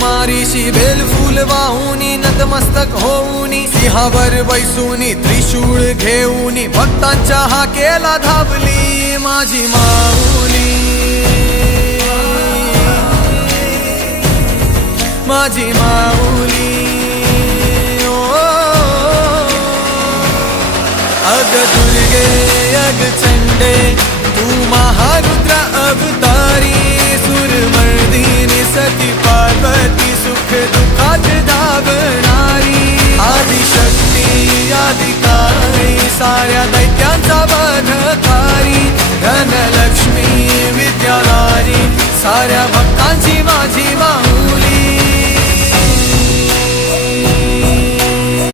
मारीशी bell फूल वाहुनी नतमस्तक होऊनी सिंहावर बैसूनी त्रिशूळ घेऊनी भक्तांच्या हाकेला धावली माझी माऊली माझी माऊली अग दुर्गे अग चंडे तू महारुद्र अवतारी सुरमर्दिनी सती पार्वती सुख दुःखात धावणारी आदिशक्ती आदिकाळी साऱ्या दैत्यांचा वधकारी धनलक्ष्मी विद्याधारी साऱ्या भक्तांची माझी माऊली